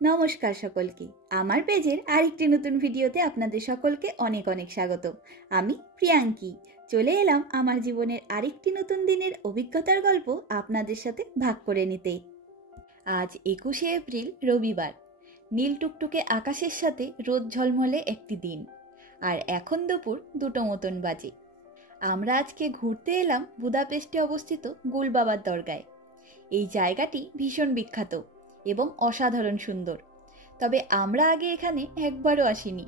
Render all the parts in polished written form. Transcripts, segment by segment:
নমস্কার সকলকে। আমার পেজের আরেকটি নতুন ভিডিওতে আপনাদের সকলকে অনেক অনেক স্বাগত। আমি প্রিয়াঙ্কি চলে এলাম আমার জীবনের আরেকটি নতুন দিনের অভিজ্ঞতার গল্প আপনাদের সাথে ভাগ করে নিতে। আজ 21শে এপ্রিল, রবিবার। নীল টুকটুকে আকাশের সাথে রোদ ঝলমলে একটি দিন, আর এখন দুপুর 2টো মতন বাজে। আমরা আজকে ঘুরতে এলাম বুদাপেস্টে অবস্থিত গুলবাবার দরগায়। এই জায়গাটি ভীষণ বিখ্যাত এবং অসাধারণ সুন্দর, তবে আমরা আগে এখানে একবারও আসিনি।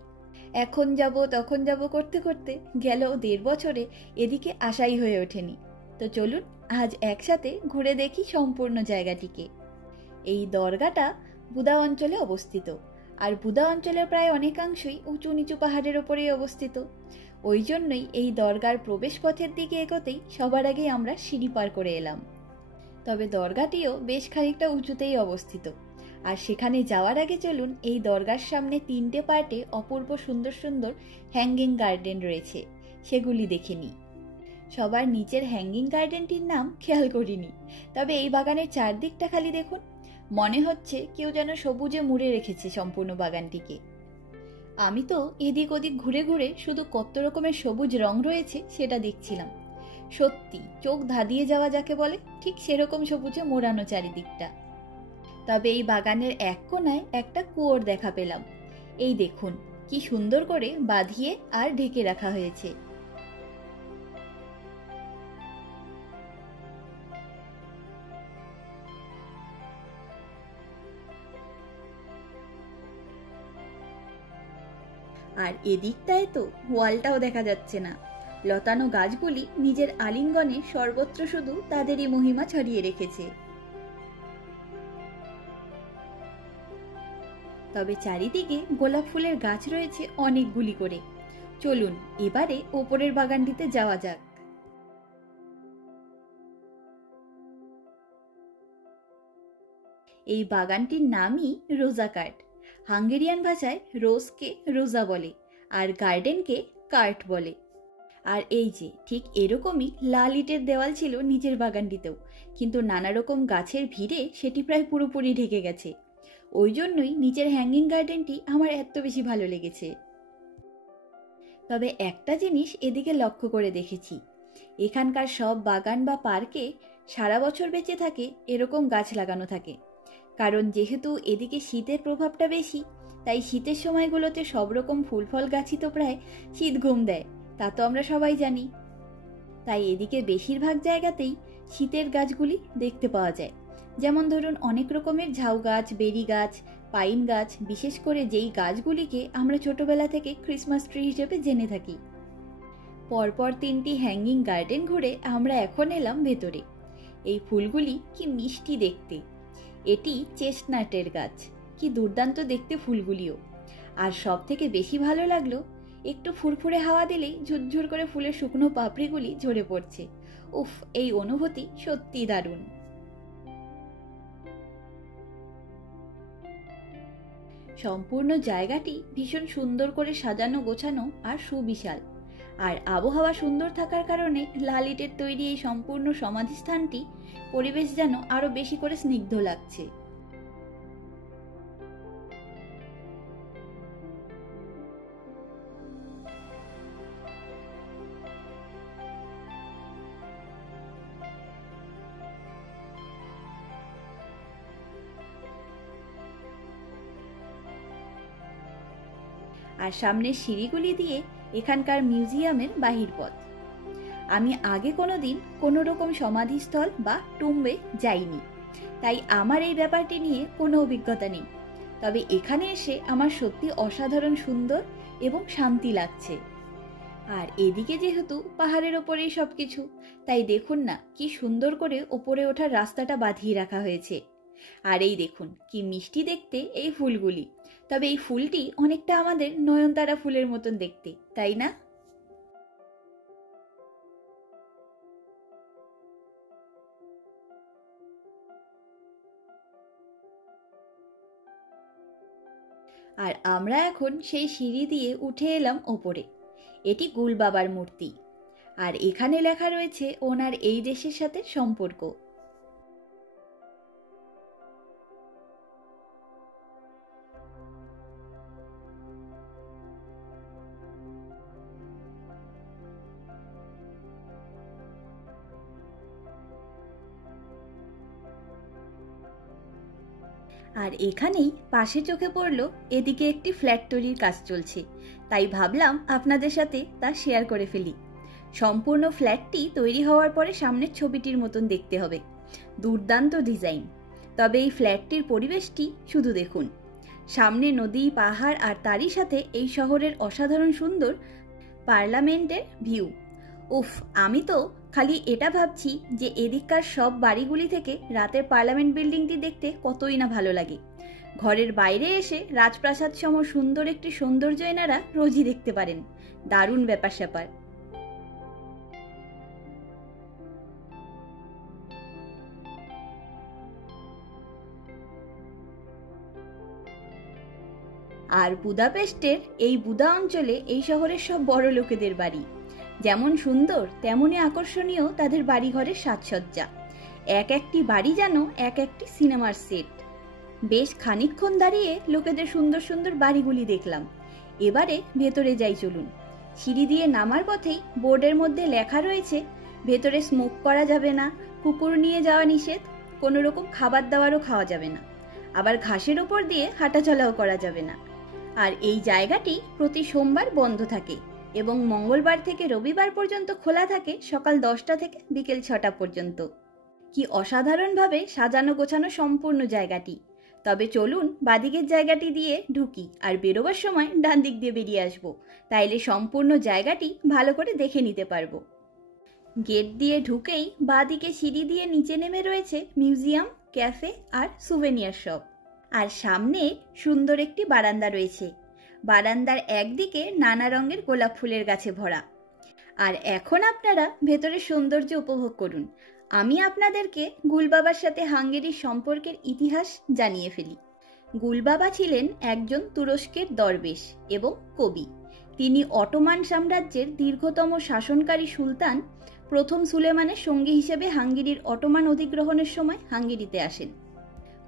এখন যাব তখন যাব করতে করতে গেল 1.5 বছরে এদিকে আসাই হয়ে ওঠেনি। তো চলুন আজ একসাথে ঘুরে দেখি সম্পূর্ণ জায়গাটিকে। এই দরগাটা বুদা অঞ্চলে অবস্থিত, আর বুদা অঞ্চলের প্রায় অনেকাংশই উঁচু নিচু পাহাড়ের ওপরেই অবস্থিত। ওই জন্যই এই দরগার প্রবেশ পথের দিকে এগোতেই সবার আগে আমরা সিঁড়ি পার করে এলাম। তবে দরগাটিও বেশ খানিকটা উঁচুতেই অবস্থিত, আর সেখানে যাওয়ার আগে চলুন এই দরগার সামনে 3টে পার্টে অপূর্ব সুন্দর সুন্দর হ্যাঙ্গিং গার্ডেন রয়েছে, সেগুলি দেখে নিই। সবার নিচের হ্যাঙ্গিং গার্ডেনটির নাম খেয়াল করিনি, তবে এই বাগানের চারদিকটা খালি দেখুন, মনে হচ্ছে কেউ যেন সবুজে মুড়ে রেখেছে সম্পূর্ণ বাগানটিকে। আমি তো এদিক ওদিক ঘুরে ঘুরে শুধু কত রকমের সবুজ রং রয়েছে সেটা দেখছিলাম। সত্যি চোখ ধাঁধিয়ে যাওয়া যাকে বলে, ঠিক সেরকম সবুজে মোড়ানো চারিদিকটা। তবে এই বাগানের এক কোণায় একটা কুয়োর দেখা পেলাম। এই দেখুন কি সুন্দর করে বাঁধিয়ে আর ঢেকে রাখা হয়েছে। আর এদিকটায় তো ওয়ালটাও দেখা যাচ্ছে না। লতানো গাছগুলি নিজের আলিঙ্গনে সর্বত্র শুধু তাদেরই মহিমা ছড়িয়ে রেখেছে। তবে চারিদিকে গোলাপ ফুলের গাছ রয়েছে অনেকগুলি করে। চলুন এবারে ওপরের বাগানটিতে যাওয়া যাক। এই বাগানটির নামই রোজা কার্ট। হাঙ্গেরিয়ান ভাষায় রোজকে রোজা বলে, আর গার্ডেনকে কার্ট বলে। আর এই যে ঠিক এরকমই লাল ইটের দেওয়াল ছিল নিচের বাগানটিতেও, কিন্তু নানা রকম গাছের ভিড়ে সেটি প্রায় পুরোপুরি ঢেকে গেছে। ওই জন্যই নিচের হ্যাঙ্গিং গার্ডেনটি আমার এত বেশি ভালো লেগেছে। তবে একটা জিনিস এদিকে লক্ষ্য করে দেখেছি, এখানকার সব বাগান বা পার্কে সারা বছর বেঁচে থাকে এরকম গাছ লাগানো থাকে। কারণ যেহেতু এদিকে শীতের প্রভাবটা বেশি, তাই শীতের সময়গুলোতে সব রকম ফুল ফল গাছই তো প্রায় শীত ঘুম দেয়, তা তো আমরা সবাই জানি। তাই এদিকে বেশিরভাগ জায়গাতেই শীতের গাছগুলি দেখতে পাওয়া যায়। যেমন ধরুন অনেক রকমের ঝাউ গাছ, বেরি গাছ, পাইন গাছ, বিশেষ করে যেই গাছগুলিকে আমরা ছোটবেলা থেকে ক্রিসমাস ট্রি হিসেবে জেনে থাকি। পরপর 3টি হ্যাঙ্গিং গার্ডেন ঘুরে আমরা এখন এলাম ভেতরে। এই ফুলগুলি কি মিষ্টি দেখতে। এটি চেস্টনাটের গাছ, কি দুর্দান্ত দেখতে ফুলগুলিও। আর সব থেকে বেশি ভালো লাগলো, একটু ফুরফুরে হাওয়া দিলেই ঝুরঝুর করে ফুলের শুকনো পাপড়িগুলি ঝরে পড়ছে। উফ, এই অনুভূতি সত্যি দারুণ। সম্পূর্ণ জায়গাটি ভীষণ সুন্দর করে সাজানো গোছানো আর সুবিশাল। আর আবহাওয়া সুন্দর থাকার কারণে লাল ইটের তৈরি এই সম্পূর্ণ সমাধিস্থানটি পরিবেশ যেন আরো বেশি করে স্নিগ্ধ লাগছে। আর সামনের সিঁড়িগুলি দিয়ে এখানকার মিউজিয়ামের বাহির পথ। আমি আগে কোনোদিন কোনো রকম সমাধিস্থল বা টুম্বে যাইনি, তাই আমার এই ব্যাপারটি নিয়ে কোনো অভিজ্ঞতা নেই। তবে এখানে এসে আমার সত্যি অসাধারণ সুন্দর এবং শান্তি লাগছে। আর এদিকে যেহেতু পাহাড়ের ওপরেই সবকিছু, তাই দেখুন না কি সুন্দর করে ওপরে ওঠার রাস্তাটা বাঁধিয়ে রাখা হয়েছে। আর এই দেখুন কি মিষ্টি দেখতে এই ফুলগুলি। তবে এই ফুলটি অনেকটা আমাদের নয়নতারা ফুলের মতন দেখতে, তাই না? আর আমরা এখন সেই সিঁড়ি দিয়ে উঠে এলাম ওপরে। এটি গুল বাবার মূর্তি, আর এখানে লেখা রয়েছে ওনার এই দেশের সাথে সম্পর্ক। আর এখানেই পাশে চোখে পড়লো এদিকে একটি ফ্ল্যাট তৈরির কাজ চলছে, তাই ভাবলাম আপনাদের সাথে তা শেয়ার করে ফেলি। সম্পূর্ণ ফ্ল্যাটটি তৈরি হওয়ার পরে সামনের ছবিটির মতন দেখতে হবে। দুর্দান্ত ডিজাইন। তবে এই ফ্ল্যাটটির পরিবেশটি শুধু দেখুন। সামনে নদী, পাহাড় আর তারই সাথে এই শহরের অসাধারণ সুন্দর পার্লামেন্টের ভিউ। উফ, আমি তো খালি এটা ভাবছি যে এদিককার সব বাড়িগুলি থেকে রাতের পার্লামেন্ট বিল্ডিংটি দেখতে কতই না ভালো লাগে। ঘরের বাইরে এসে রাজপ্রাসাদ সম সুন্দর একটি সৌন্দর্য এনারা রোজই দেখতে পারেন। দারুণ ব্যাপার স্যাপার। আর বুদাপেস্টের এই বুদা অঞ্চলে এই শহরের সব বড় লোকেদের বাড়ি। যেমন সুন্দর তেমনই আকর্ষণীয় তাদের বাড়িঘরের সাজসজ্জা। এক একটি বাড়ি যেন এক একটি সিনেমার সেট। বেশ খানিকক্ষণ দাঁড়িয়ে লোকেদের সুন্দর সুন্দর বাড়িগুলি দেখলাম। এবারে ভেতরে যাই চলুন। সিঁড়ি দিয়ে নামার পথেই বোর্ডের মধ্যে লেখা রয়েছে ভেতরে স্মোক করা যাবে না, কুকুর নিয়ে যাওয়া নিষেধ, কোনো রকম খাবার দাবারও খাওয়া যাবে না, আবার ঘাসের ওপর দিয়ে হাঁটাচলাও করা যাবে না। আর এই জায়গাটি প্রতি সোমবার বন্ধ থাকে এবং মঙ্গলবার থেকে রবিবার পর্যন্ত খোলা থাকে সকাল 10টা থেকে বিকেল 6টা পর্যন্ত। কি অসাধারণভাবে সাজানো গোছানো সম্পূর্ণ জায়গাটি। তবে চলুন বাদিকের জায়গাটি দিয়ে ঢুকি আর বেরোবার সময় ডান দিক দিয়ে বেরিয়ে আসবো, তাইলে সম্পূর্ণ জায়গাটি ভালো করে দেখে নিতে পারবো। গেট দিয়ে ঢুকেই বাদিকে সিঁড়ি দিয়ে নিচে নেমে রয়েছে মিউজিয়াম, ক্যাফে আর সুভেনিয়ার শপ। আর সামনে সুন্দর একটি বারান্দা রয়েছে। বারান্দার একদিকে নানা রঙের গোলাপ ফুলের গাছে ভরা। আর এখন আপনারা ভেতরের সৌন্দর্য উপভোগ করুন। আমি আপনাদেরকে গুলবাবার সাথে হাঙ্গেরির সম্পর্কের ইতিহাস জানিয়ে ফেলি। গুলবাবা ছিলেন একজন তুরস্কের দরবেশ এবং কবি। তিনি অটোমান সাম্রাজ্যের দীর্ঘতম শাসনকারী সুলতান প্রথম সুলেমানের সঙ্গী হিসেবে হাঙ্গেরির অটোমান অধিগ্রহণের সময় হাঙ্গেরিতে আসেন।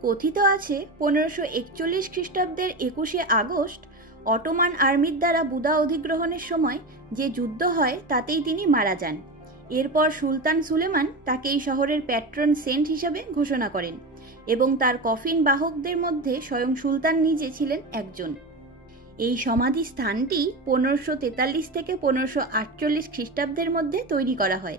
কথিত আছে 1541 খ্রিস্টাব্দের 21শে আগস্ট অটোমান আর্মির দ্বারা বুদা অধিগ্রহণের সময় যে যুদ্ধ হয় তাতেই তিনি মারা যান। এরপর সুলতান সুলেমান তাকে এই শহরের প্যাট্রন সেন্ট হিসাবে ঘোষণা করেন এবং তার কফিন বাহকদের মধ্যে স্বয়ং সুলতান নিজে ছিলেন একজন। এই সমাধি স্থানটি 1543 থেকে 1548 খ্রিস্টাব্দের মধ্যে তৈরি করা হয়।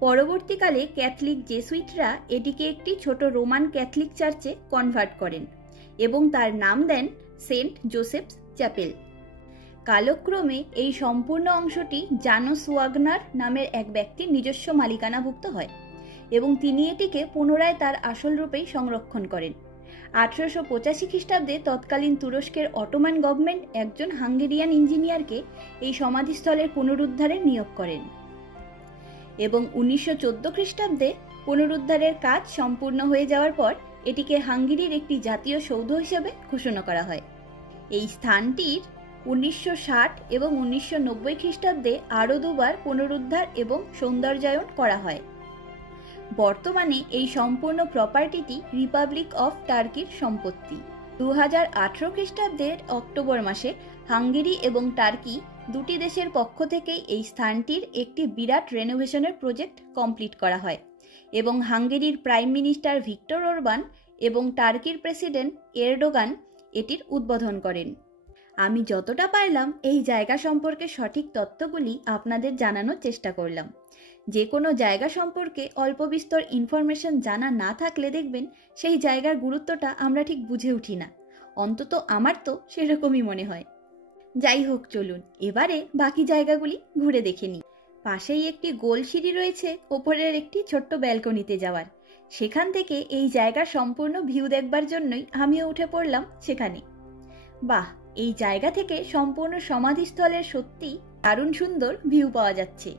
পরবর্তীকালে ক্যাথলিক জেসুইটরা এটিকে একটি ছোট রোমান ক্যাথলিক চার্চে কনভার্ট করেন এবং তার নাম দেন সেন্ট জোসেফস চ্যাপেল। কালক্রমে এই সম্পূর্ণ অংশটি জানোস ওয়াগনার নামের এক ব্যক্তির নিজস্ব মালিকানাভুক্ত হয় এবং তিনি এটিকে পুনরায় তার আসল রূপেই সংরক্ষণ করেন। 1885 খ্রিস্টাব্দে তৎকালীন তুরস্কের অটোমান গভর্নমেন্ট একজন হাঙ্গেরিয়ান ইঞ্জিনিয়ারকে এই সমাধিস্থলের পুনরুদ্ধারে নিয়োগ করেন এবং 1914 খ্রিস্টাব্দে পুনরুদ্ধারের কাজ সম্পূর্ণ হয়ে যাওয়ার পর এটিকে হাঙ্গেরির একটি জাতীয় সৌধ হিসেবে ঘোষণা করা হয়। এই স্থানটির 1960 এবং 1990 খ্রিস্টাব্দে আরও দুবার পুনরুদ্ধার এবং সৌন্দর্যায়ন করা হয়। বর্তমানে এই সম্পূর্ণ প্রপার্টিটি রিপাবলিক অফ টার্কির সম্পত্তি। 2018 খ্রিস্টাব্দের অক্টোবর মাসে হাঙ্গেরি এবং টার্কি দুটি দেশের পক্ষ থেকেই এই স্থানটির একটি বিরাট রেনোভেশনের প্রজেক্ট কমপ্লিট করা হয় এবং হাঙ্গেরির প্রাইম মিনিস্টার ভিক্টর ওরবান এবং টার্কির প্রেসিডেন্ট এরডোগান এটির উদ্বোধন করেন। আমি যতটা পারলাম এই জায়গা সম্পর্কে সঠিক তথ্যগুলি আপনাদের জানানোর চেষ্টা করলাম। যে কোনো জায়গা সম্পর্কে অল্প বিস্তর ইনফরমেশন জানা না থাকলে দেখবেন সেই জায়গার গুরুত্বটা আমরা ঠিক বুঝে উঠি না। অন্তত আমার তো সেরকমই মনে হয়। যাই হোক, চলুন এবারে বাকি জায়গাগুলি ঘুরে দেখে নিই। পাশেই একটি গোল সিঁড়ি রয়েছে ওপরের একটি ছোট্ট ব্যালকনিতে যাওয়ার। সেখান থেকে এই জায়গার সম্পূর্ণ ভিউ দেখবার জন্যই আমিও উঠে পড়লাম সেখানে। বাহ, এই জায়গা থেকে সম্পূর্ণ সমাধিস্থলের সত্যি দারুণ সুন্দর ভিউ পাওয়া যাচ্ছে।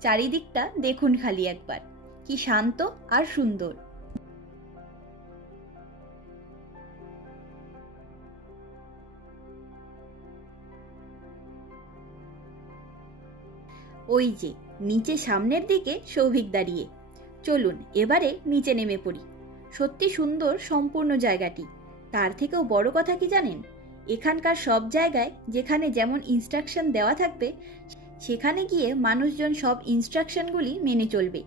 চারিদিকটা দেখুন খালি একবার, কি শান্ত আর সুন্দর। ওই যে নিচে সামনের দিকে সৌভিক দাঁড়িয়ে। চলুন এবারে নিচে নেমে পড়ি। সত্যি সুন্দর সম্পূর্ণ জায়গাটি। তার থেকেও বড় কথা কি জানেন, এখানকার সব জায়গায় যেখানে যেমন ইনস্ট্রাকশন দেওয়া থাকবে সেখানে গিয়ে মানুষজন সব ইনস্ট্রাকশনগুলি মেনে চলবে।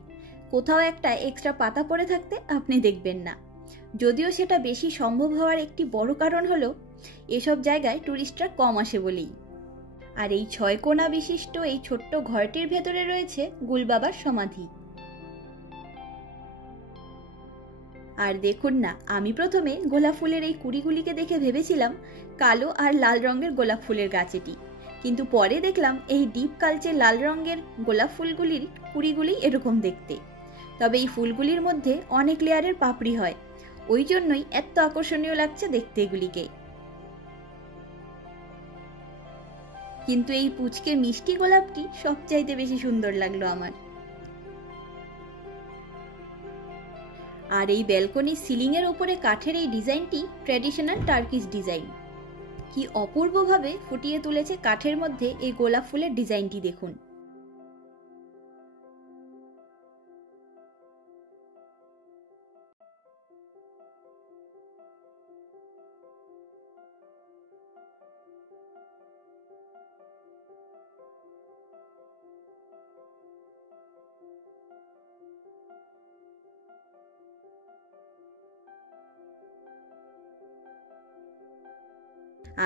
কোথাও একটা এক্সট্রা পাতা পড়ে থাকতে আপনি দেখবেন না। যদিও সেটা বেশি সম্ভব হওয়ার একটি বড় কারণ হলো এসব জায়গায় ট্যুরিস্টরা কম আসে বলেই। আর এই 6 কোণা বিশিষ্ট এই ছোট্ট ঘরটির ভেতরে রয়েছে গুলবাবার সমাধি। আর দেখুন না, আমি প্রথমে গোলাপ ফুলের এই কুড়িগুলিকে দেখে ভেবেছিলাম কালো আর লাল রঙের গোলাপ ফুলের গাছ এটি, কিন্তু পরে দেখলাম এই ডিপ কালচে লাল রঙের গোলাপ ফুলগুলির কুড়িগুলি এরকম দেখতে। তবে এই ফুলগুলির মধ্যে অনেক লেয়ারের পাপড়ি হয়, ওই জন্যই এত আকর্ষণীয় লাগছে দেখতে এগুলিকে। কিন্তু এই পুচকে মিষ্টি গোলাপটি সবচাইতে বেশি সুন্দর লাগলো আমার। আর এই ব্যালকনির সিলিং এর উপরে কাঠের এই ডিজাইনটি ট্র্যাডিশনাল টার্কিশ ডিজাইন। কি অপূর্বভাবে ফুটিয়ে তুলেছে কাঠের মধ্যে এই গোলাপ ফুলের ডিজাইনটি দেখুন।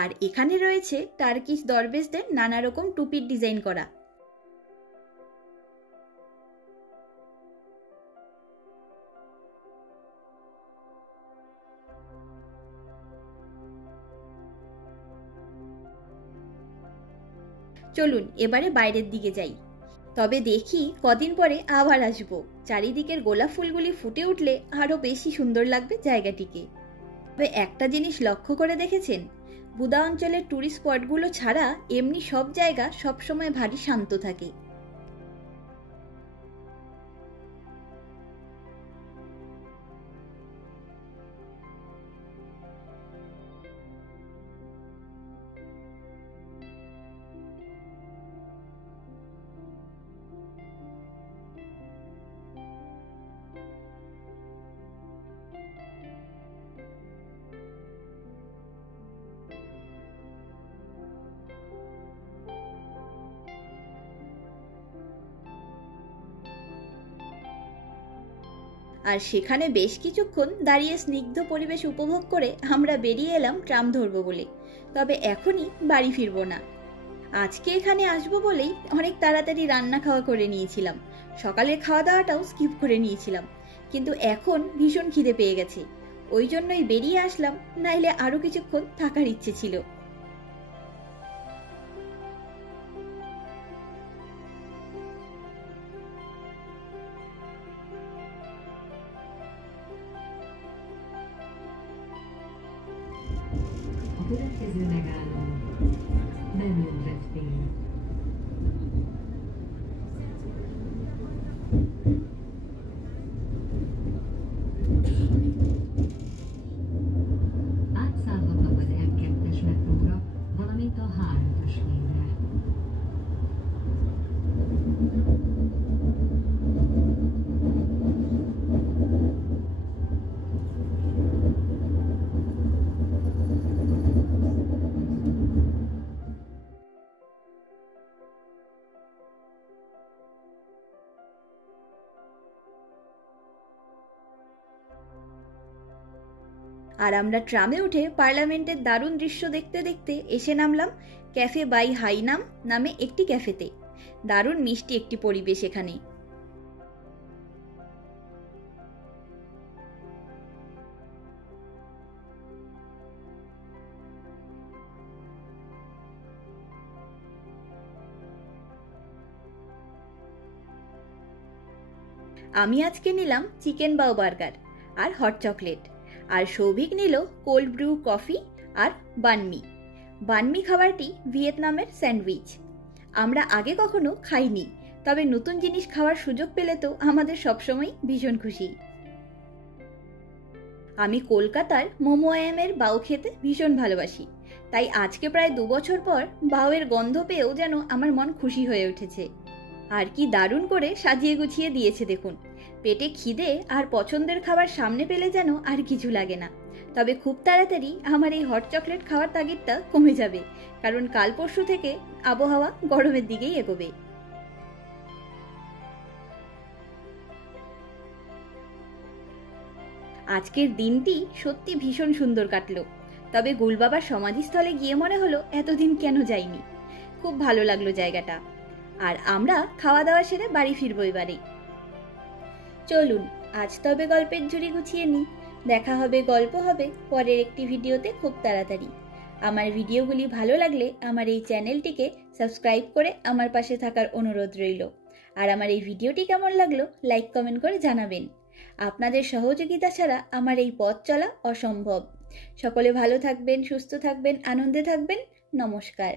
আর এখানে রয়েছে টার্কিশ দরবেশদের নানা রকম টুপির ডিজাইন করা। চলুন এবারে বাইরের দিকে যাই, তবে দেখি কদিন পরে আবার আসবো। চারিদিকের গোলাপ ফুলগুলি ফুটে উঠলে আরো বেশি সুন্দর লাগবে জায়গাটিকে। তবে একটা জিনিস লক্ষ্য করে দেখেছেন, বুদা অঞ্চলের ট্যুরিস্ট স্পটগুলো ছাড়া এমনি সব জায়গা সবসময় ভারী শান্ত থাকে। আর সেখানে বেশ কিছুক্ষণ দাঁড়িয়ে স্নিগ্ধ পরিবেশ উপভোগ করে আমরা বেরিয়ে এলাম ট্রাম ধরবো বলে। তবে এখনই বাড়ি ফিরবো না, আজকে এখানে আসবো বলেই অনেক তাড়াতাড়ি রান্না খাওয়া করে নিয়েছিলাম। সকালের খাওয়া দাওয়াটাও স্কিপ করে নিয়েছিলাম, কিন্তু এখন ভীষণ খিদে পেয়ে গেছে, ওই জন্যই বেরিয়ে আসলাম, নাইলে আরো কিছুক্ষণ থাকার ইচ্ছে ছিল। Következő megálló, Menlőndre tér. Átszállhatnak az M2-es metróra, valamint a H5-ös létre. আর আমরা ট্রামে উঠে পার্লামেন্টের দারুণ দৃশ্য দেখতে দেখতে এসে নামলাম ক্যাফে বাই হাইনাম নামে একটি ক্যাফেতে। দারুণ মিষ্টি একটি পরিবেশ এখানে। আমি আজকে নিলাম চিকেন বাও বার্গার আর হট চকলেট, আর সৌভিক নিল কোল্ড ব্রু কফি আর বানমি। বানমি খাবারটি ভিয়েতনামের স্যান্ডউইচ। আমরা আগে কখনো খাইনি, তবে নতুন জিনিস খাওয়ার সুযোগ পেলে তো আমাদের সবসময় ভীষণ খুশি। আমি কলকাতার মোমো আয়ামের বাও খেতে ভীষণ ভালোবাসি, তাই আজকে প্রায় 2 বছর পর বাওয়ের গন্ধ পেয়েও যেন আমার মন খুশি হয়ে উঠেছে। আর কি দারুণ করে সাজিয়ে গুছিয়ে দিয়েছে দেখুন। পেটে খিদে আর পছন্দের খাবার সামনে পেলে যেন আর কিছু লাগে না। তবে খুব তাড়াতাড়ি আমার এই হট চকলেট খাওয়ার তাগিদটা কমে যাবে, কারণ কাল পরশু থেকে আবহাওয়া গরমের দিকেই এগোবে। আজকের দিনটি সত্যি ভীষণ সুন্দর কাটলো। তবে গুলবাবার সমাধিস্থলে গিয়ে মনে হলো এতদিন কেন যাইনি। খুব ভালো লাগলো জায়গাটা। আর আমরা খাওয়া দাওয়া সেরে বাড়ি ফিরবো এবারে। চলুন আজ তবে গল্পের ঝুড়ি গুছিয়ে নিই। দেখা হবে, গল্প হবে পরের একটি ভিডিওতে খুব তাড়াতাড়ি। আমার ভিডিওগুলি ভালো লাগলে আমার এই চ্যানেলটিকে সাবস্ক্রাইব করে আমার পাশে থাকার অনুরোধ রইল। আর আমার এই ভিডিওটি কেমন লাগলো লাইক কমেন্ট করে জানাবেন। আপনাদের সহযোগিতা ছাড়া আমার এই পথ চলা অসম্ভব। সকলে ভালো থাকবেন, সুস্থ থাকবেন, আনন্দে থাকবেন। নমস্কার।